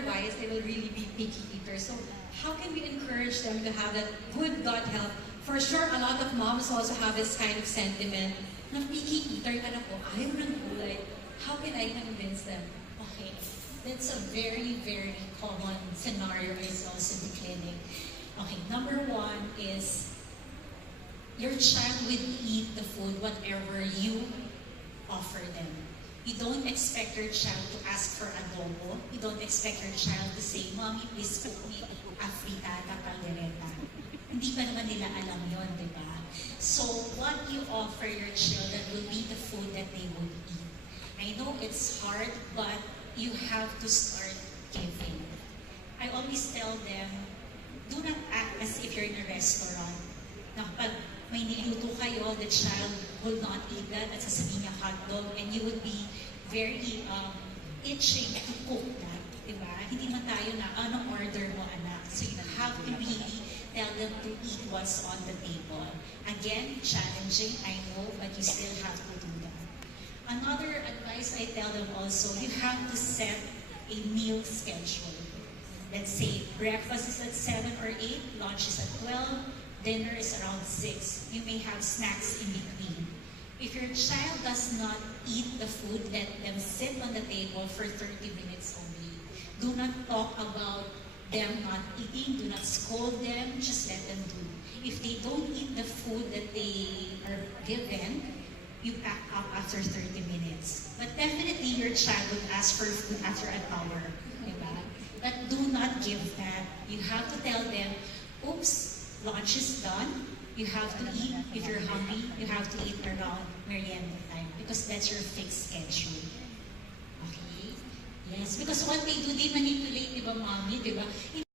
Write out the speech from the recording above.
otherwise they will really be picky eaters. So how can we encourage them to have that good gut health? For sure, a lot of moms also have this kind of sentiment na picky eater ka na po, ayaw ng gulay. How can I convince them? Okay, that's a very, very common scenario I saw in the clinic. Okay, number one is your child will eat the food whatever you offer them. You don't expect your child to ask for adobo. You don't expect your child to say, Mommy, please cook me afritada caldereta. Hindi pa naman nila alam yon, di ba? So, what you offer your children will be the food that they will eat. I know it's hard, but you have to start giving. I always tell them, do not act as if you're in a restaurant. Na pag may niluto kayo, the child will not eat that at sasabihin niya hotdog, and you would be very itching to cook that, di ba? Hindi man tayo na, anong order mo anak? So you have to really tell them to eat what's on the table. Again, challenging, I know, but you still have to do that. Another advice I tell them also, you have to set a meal schedule. Let's say breakfast is at 7 or 8, lunch is at 12, dinner is around 6. You may have snacks in between. If your child does not eat the food, let them sit on the table for 30 minutes only. Do not talk about them not eating, do not scold them, just let them do. If they don't eat the food that they are given, you pack up after 30 minutes. But definitely your child would ask for food after an hour. Diba? But do not give that. You have to tell them, oops, lunch is done. You have to eat. If you're hungry, you have to eat around merienda time because that's your fixed schedule. Okay? Yes, because what they do, they manipulate, di ba, mommy, di ba?